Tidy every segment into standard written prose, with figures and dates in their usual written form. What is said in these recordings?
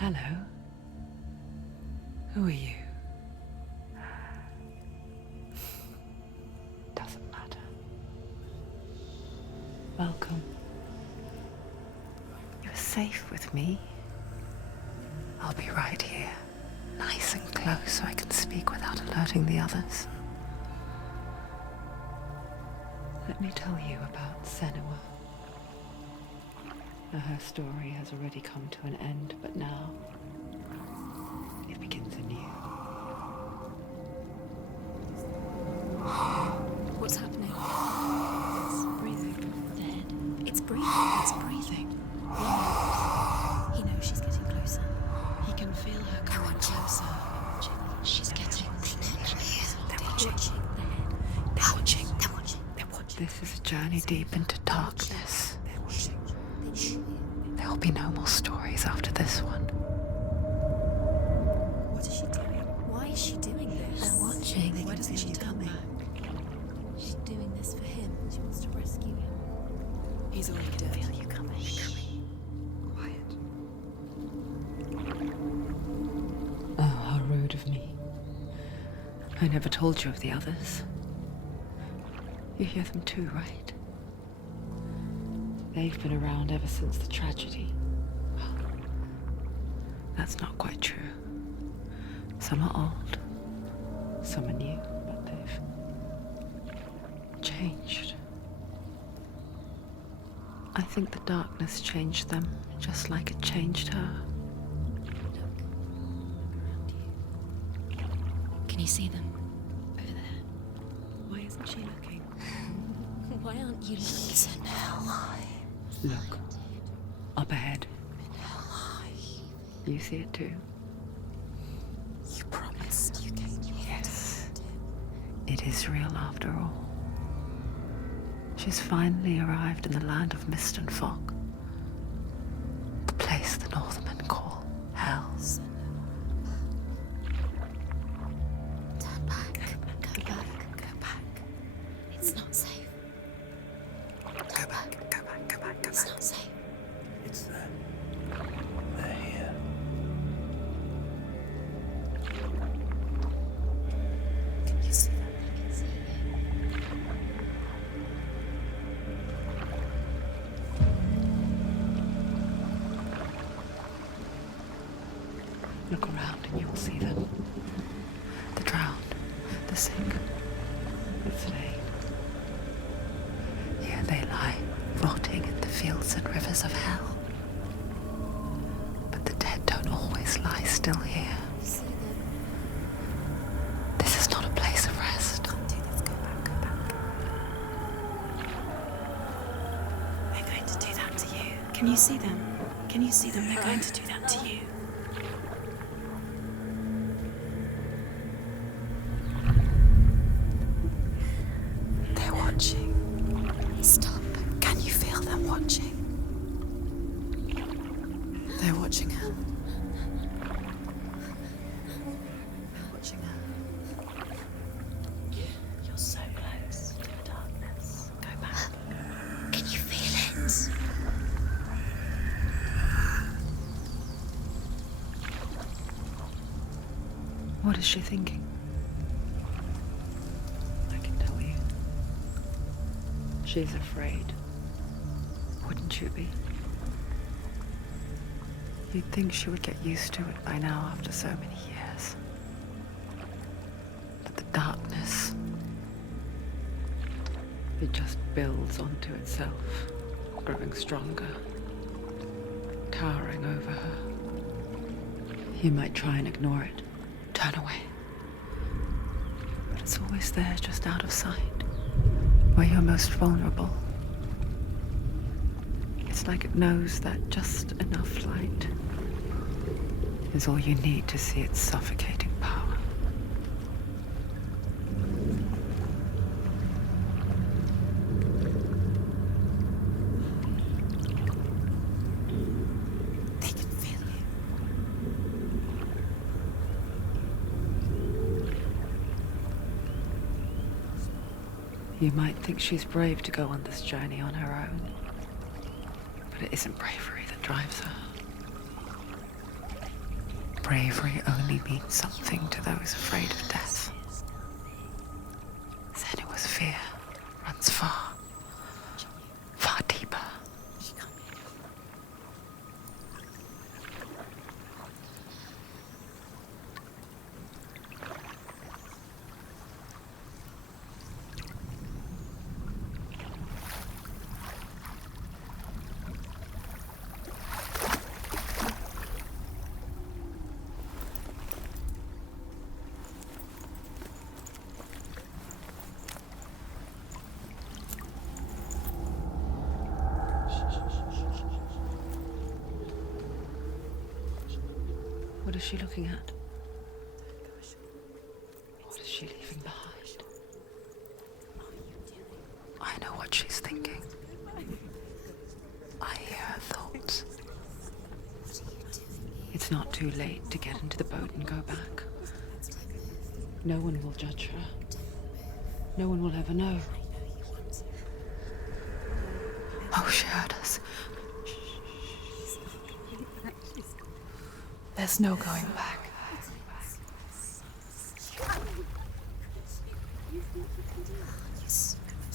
Hello. Who are you? Doesn't matter. Welcome. You're safe with me. I'll be right here, nice and close so I can speak without alerting the others. Let me tell you about Senua. Her story has already come to an end, but now it begins anew. What's happening? It's breathing. Dead. It's breathing. It's breathing. He knows she's getting closer. He can feel her coming closer. She's getting closer. They're watching. They're watching. They're watching. They're watching. This is a journey deep into darkness. There'll be no more stories after this one. What is she doing? Why is she doing this? They're watching. Why doesn't she turn back? She's doing this for him. She wants to rescue him. He's already dead. Feel you coming. Quiet. Oh, how rude of me. I never told you of the others. You hear them too, right? They've been around ever since the tragedy. Well, that's not quite true. Some are old, some are new, but they've changed. I think the darkness changed them, just like it changed her. Can you see them? Over there. Why isn't she looking? Why aren't you looking? He's in hell high. Look, up ahead. In hell high. You see it too? You promised you gave your Yes. It is real after all. She's finally arrived in the land of mist and fog. The place the Northmen call Hell. Turn back. Go back. Go back. It's not safe. Go back. Go back. Go back. Go It's back. not safe. It's them. They're here. Can you see them? I can see you. Look around and you'll see them. The drowned, the sick, the slain. Here they lie, rotting in the fields and rivers of hell. But the dead don't always lie still here. You see them? This is not a place of rest. Can't do this. Go back. Go back. They're going to do that to you. Can you see them? Can you see them? They're going to do that to you. They're watching. Stop. Can you feel them watching? They're watching her. They're watching her. You're so close to the darkness. Go back. Can you feel it? What is she thinking? I can tell you. She's afraid. Wouldn't you be? You'd think she would get used to it by now after so many years. But the darkness, it just builds onto itself, growing stronger, towering over her. You might try and ignore it, turn away. But it's always there, just out of sight, where you're most vulnerable. It's like it knows that just enough light is all you need to see its suffocating power. They can feel you. You might think she's brave to go on this journey on her own, but it isn't bravery that drives her. bravery only means something to those afraid of death. Senua's fear runs far, far deeper. What is she looking at? What is she leaving behind? I know what she's thinking. I hear her thoughts. It's not too late to get into the boat and go back. No one will judge her. No one will ever know. Oh, she heard us. There's no going back.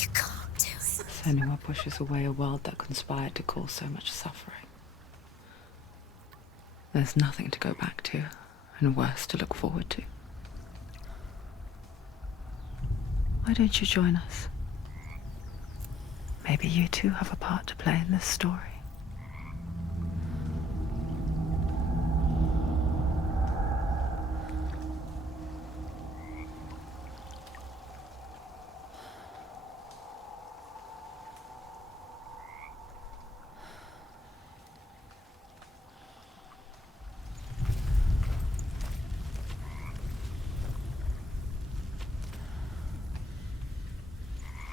You can't do it. Senua pushes away a world that conspired to cause so much suffering. There's nothing to go back to, and worse to look forward to. Why don't you join us? Maybe you too have a part to play in this story.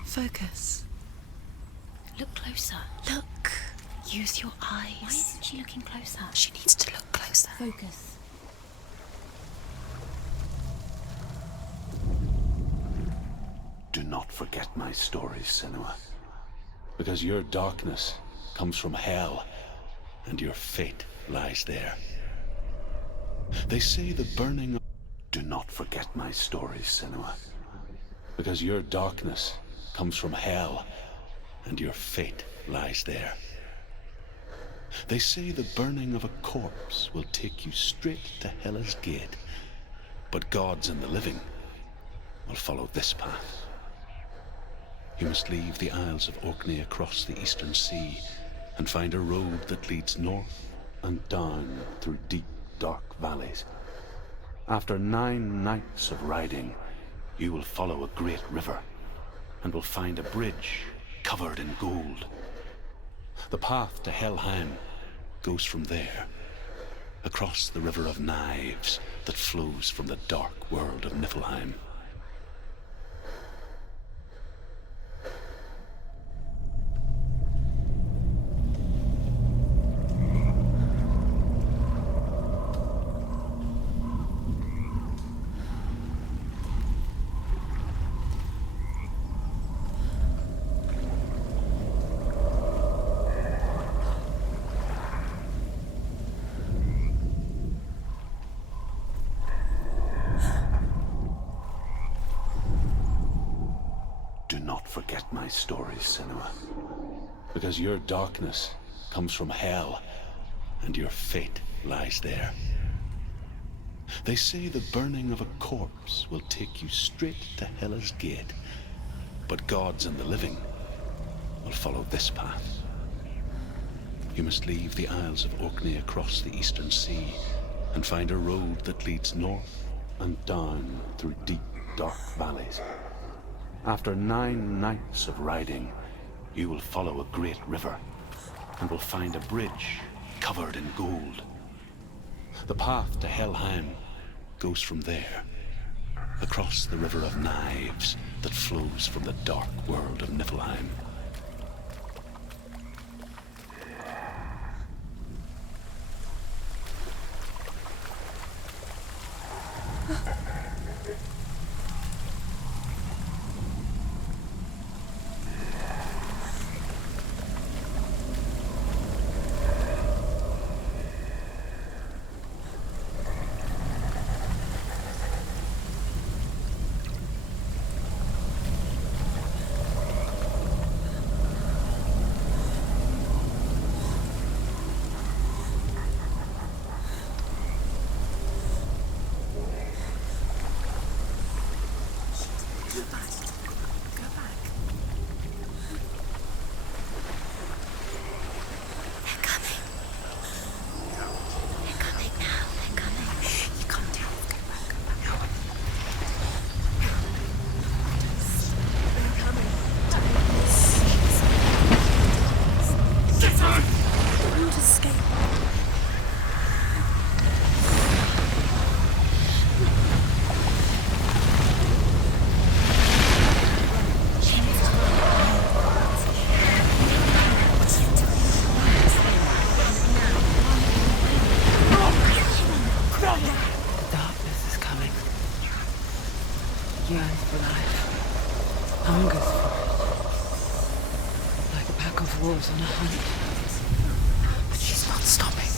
Focus. Look closer. Look. Use your eyes. Why isn't she looking closer? She needs to look closer. Focus. Do not forget my stories, Senua. Because your darkness comes from hell, and your fate lies there. They say the burning of... Do not forget my stories, Senua. Because your darkness comes from hell, and your fate lies there. They say the burning of a corpse will take you straight to Hela's gate, but gods and the living will follow this path. You must leave the Isles of Orkney across the eastern sea and find a road that leads north and down through deep, dark valleys. After 9 nights of riding, you will follow a great river and will find a bridge covered in gold. The path to Helheim goes from there, across the river of knives that flows from the dark world of Niflheim. Do not forget my stories, Senua. Because your darkness comes from hell, and your fate lies there. They say the burning of a corpse will take you straight to Hela's gate, but gods and the living will follow this path. You must leave the Isles of Orkney across the eastern sea and find a road that leads north and down through deep, dark valleys. After 9 nights of riding, you will follow a great river and will find a bridge covered in gold. The path to Helheim goes from there, across the river of knives that flows from the dark world of Niflheim. yearns for life, hungers for it, like a pack of wolves on a hunt. But she's not stopping.